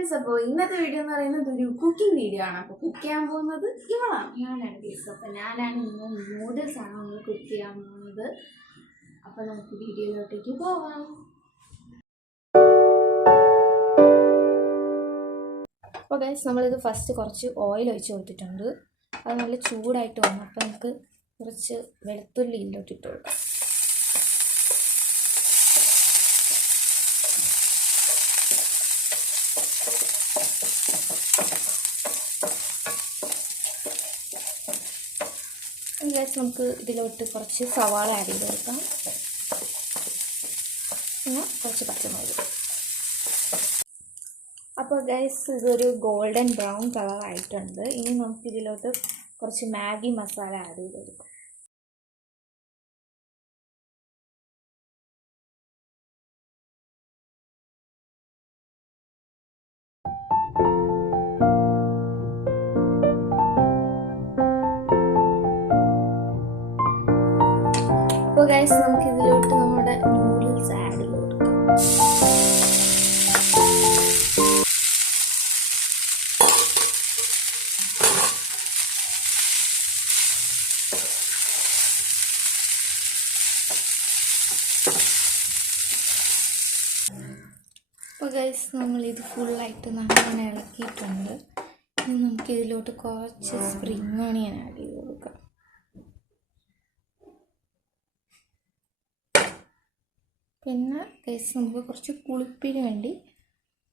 Friends, അപ്പോൾ ഇന്നത്തെ video എന്ന് പറയുന്നത് ഒരു കുക്കിംഗ് വീഡിയോ ആണ്. അപ്പോൾ കുക്ക് ചെയ്യാൻ പോകുന്നത് ഞാനാണ് ഗൈസ്. അപ്പോൾ ഞാനാണ് ഇന്ന് നൂഡിൽസ് ആണ് നമ്മൾ കുക്ക് ചെയ്യാൻ പോകുന്നത്. അപ്പോൾ നമുക്ക് വീഡിയോയിലോട്ടേക്ക് പോകാം. അപ്പോൾ ഗൈസ്, നമ്മളിത് ഫസ്റ്റ് കുറച്ച് ഓയിൽ ഒഴിച്ച് കൊടുത്തിട്ടുണ്ട്. അത് നല്ല ചൂടായിട്ട് വന്നു. അപ്പോൾ നമുക്ക് കുറച്ച് വെളുത്തുള്ളി ഇതിലോട്ട് ഇട്ട് കൊടുക്കാം. ഗൈസ്, നമുക്ക് ഇതിലോട്ട് കുറച്ച് സവാള ആഡ് ചെയ്ത് കൊടുക്കാം. പിന്നെ കുറച്ച് പച്ചമുളക്. അപ്പോൾ ഗൈസ്, ഇതൊരു ഗോൾഡൻ ബ്രൗൺ കളർ ആയിട്ടുണ്ട്. ഇനി നമുക്ക് ഇതിലോട്ട് കുറച്ച് മാഗി മസാല ആഡ് ചെയ്ത് കൊടുക്കാം. അപ്പോൾ ഗൈസ്, നമുക്ക് ഇതിലോട്ട് നമ്മുടെ നൂഡിൽസ് ആഡ് ചെയ്ത് കൊടുക്കാം. അപ്പോൾ ഗൈസ്, നമ്മളിത് ഫുള്ളായിട്ട് നന്നായി ഇളക്കിയിട്ടുണ്ട്. ഇനി നമുക്ക് ഇതിലോട്ട് കുറച്ച് സ്പ്രിംഗ് ഓണിയൻ ആഡ് ചെയ്ത് കൊടുക്കാം. പിന്നെ ഗൈസ്, നമുക്ക് കുറച്ച് പുളിപ്പിന് വേണ്ടി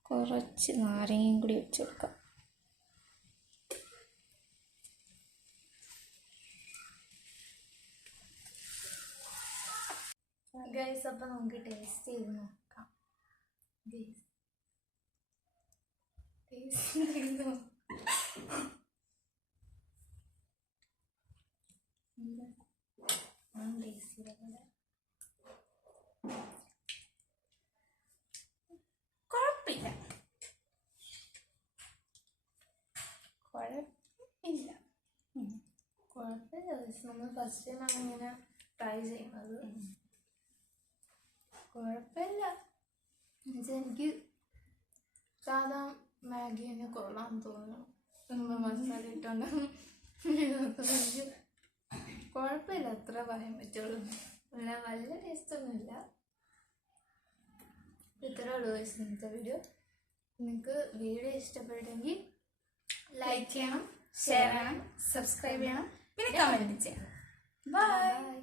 കുറച്ച് നാരങ്ങയും കൂടി വെച്ച് കൊടുക്കാം. ഗൈസ്, അപ്പം നമുക്ക് ടേസ്റ്റ് ചെയ്ത് നോക്കാം. ടേസ്റ്റ് ചെയ്തോ? ടേസ്റ്റ് ചെയ്തോ? കുഴപ്പമില്ല. നമ്മൾ ഫസ്റ്റ് ടൈമാണ് ഇങ്ങനെ ട്രൈ ചെയ്യുന്നത്. കുഴപ്പമില്ല. എന്നുവെച്ചാൽ എനിക്ക് സാധാ മാഗി തന്നെ കൊള്ളാമെന്ന് തോന്നുന്നു. മസാല ഇട്ടുകൊണ്ട് കുഴപ്പമില്ല, അത്ര പറയാൻ പറ്റുള്ളൂ. പിന്നെ നല്ല ടേസ്റ്റൊന്നുമില്ല. ഇത്രേ ഉള്ളൂ ഇന്നത്തെ വീഡിയോ. നിങ്ങൾക്ക് വീഡിയോ ഇഷ്ടപ്പെട്ടെങ്കിൽ ലൈക്ക് ചെയ്യണം, ഷെയർ ചെയ്യണം, സബ്സ്ക്രൈബ് ചെയ്യണം, പിന്നെ കമൻറ്റ് ചെയ്യണം. ബൈ.